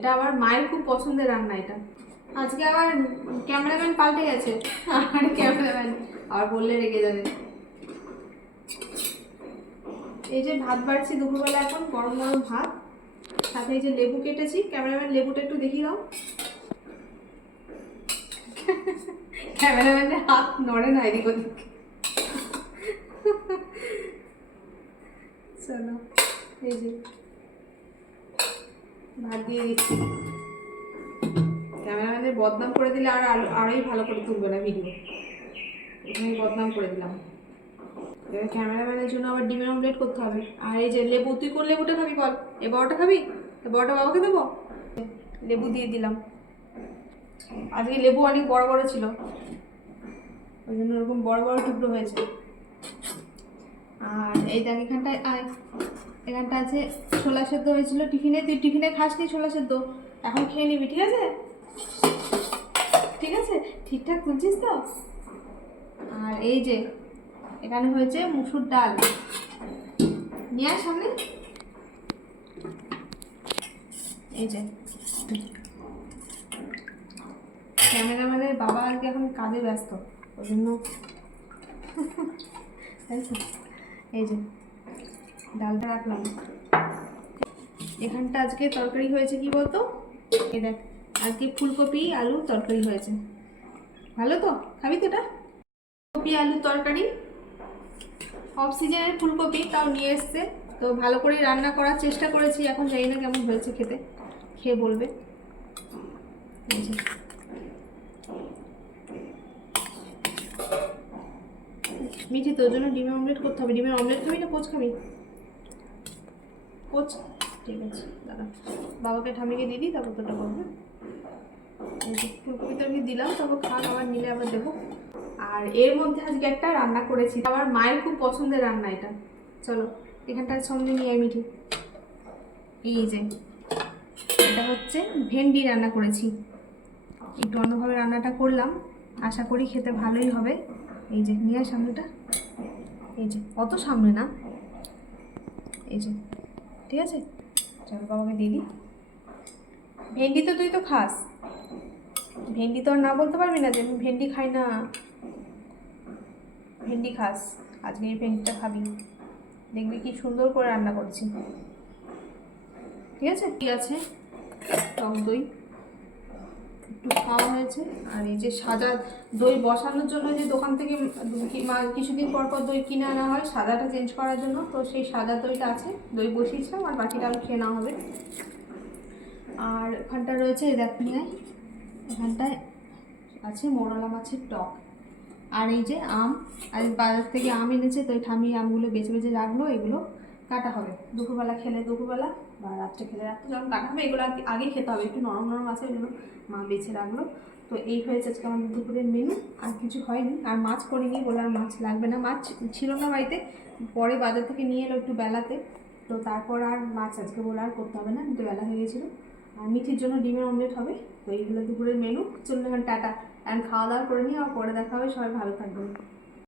এটা আবার মায়ের খুব পছন্দের রান্না এটা। আজকে আবার ক্যামেরাম্যান পাল্টে গেছে, আর ক্যামেরাম্যান আবার বললে রেগে যাবে। এই যে ভাত বাড়ছি দুপুরবেলা, এখন গরম গরম ভাত, সাথে এই যে লেবু কেটেছি। ক্যামেরাম্যান লেবুটা একটু দেখিয়ে দাও। ক্যামেরাম্যানের হাত নড়ে না এদিক ওদিক। চলো এই যে ভাত দিয়ে দিচ্ছি। ক্যামেরাম্যানের বদনাম করে দিলে আর আরোই ভালো করে তুলবে না ভিডিও, এখানে বদনাম করে দিলাম। এবার ক্যামেরাম্যানের জন্য আবার ডিমের অমলেট করতে হবে। আর এই যে লেবু, তুই কোন লেবুটা খাবি বল? এ বড়টা খাবি? এ বড়টা বাবাকে দেবো। লেবু দিয়ে দিলাম। আজকে লেবু অনেক বড় বড় ছিল, ওই জন্য ওরকম বড় বড় টুকরো হয়েছে। আর এই দেখ এখানটায় এখানটা আছে ছোলা সেদ্ধ হয়েছিল টিফিনে। তুই টিফিনে খাসনি ছোলা সেদ্ধ, এখন খেয়ে নিবি, ঠিক আছে? ঠিক আছে, ঠিকঠাক তুলছিস তো? আর এই যে এখানে হয়েছে মুসুর ডাল, নিয়ে আয় সামনে। এই যে ক্যামেরাম্যানের বাবা আজকে এখন কাজে ব্যস্ত, ওই জন্য। এই যে ডালটা রাখলাম। এখানটা আজকে তরকারি হয়েছে কি বলতো, এই দেখ আজকে ফুলকপি আলু তরকারি হয়েছে। ভালো তো, খাবি তো এটা? ফুলকপি আলু তরকারি, অফ সিজনের ফুলকপি, তাও নিয়ে এসছে। তো ভালো করে রান্না করার চেষ্টা করেছি, এখন জানি না কেমন হয়েছে খেতে, খেয়ে বলবে। এই যে মিঠি, তোর জন্য ডিমের অমলেট করতে হবে। ডিমের অমলেট খাবি না পোচ খাবি? পোচ, ঠিক আছে দাদা, বাবাকে ঠামিকে দিয়ে দিই, তারপর তোটা করবে। এই যে ফুলকপিটা আমি দিলাম, তারপর খান, আবার নিলে আবার দেবো। আর এর মধ্যে আজকে একটা রান্না করেছি, আমার মায়ের খুব পছন্দের রান্না এটা। চলো এখানটার সঙ্গে নিয়ে আয় মিঠি। এই যে এটা হচ্ছে ভেন্ডি রান্না করেছি, একটু অন্যভাবে রান্নাটা করলাম, আশা করি খেতে ভালোই হবে। এই যে নিয়ে আয় সামনেটা, এই যে অত সামনে না, এই যে, ঠিক আছে? চলো বাবাকে দিয়ে দিই। ভেন্ডি তো তুই তো খাস, ভেন্ডি তো আর না বলতে পারবি না যে আমি ভেন্ডি খাই না। ভেন্ডি খাস, আজকে এই ভেন্ডিটা খাবি, দেখবি কি সুন্দর করে রান্না করছি। ঠিক আছে, ঠিক আছে। টক দই একটু খাওয়া হয়েছে। আর এই যে সাদা দই বসানোর জন্য যে দোকান থেকে কিছুদিন পর পর দই কিনে আনা হয় সাদাটা চেঞ্জ করার জন্য, তো সেই সাদা দইটা আছে, দই বসিয়েছিলাম, আর বাকিটা আমি খেয়ে নেওয়া হবে। আর ওখানটা রয়েছে দেখ নিয়ে, এখানটায় আছে মোরলা মাছের টক। আর এই যে আম, আর বাজার থেকে আম এনেছে, তো ঠামি আমগুলো বেছে বেছে রাখলো, এগুলো কাটা হবে দুপুরবেলা খেলে দুপুরবেলা, বা রাত্রে খেলে রাত্রে, যখন কাটা হবে এগুলো আগে খেতে হবে, একটু নরম নরম আছে, ওই জন্য মা বেছে রাখলো। তো এই হয়েছে আজকে আমাদের দুপুরের মেনু, আর কিছু হয়নি। আর মাছ করিনি বলে আর মাছ লাগবে না, মাছ ছিল না বাড়িতে, পরে বাজার থেকে নিয়ে এলো একটু বেলাতে, তো তারপর আর মাছ আজকে বলে আর করতে হবে না, একটু বেলা হয়ে গেছিলো। আর মিঠির জন্য ডিমের অমলেট হবে। তো এইগুলো দুপুরের মেনু। চলুন এখন টাটা, এখন খাওয়া দাওয়া করে নিই, আর পরে দেখা হবে। সবাই ভালো থাকবেন।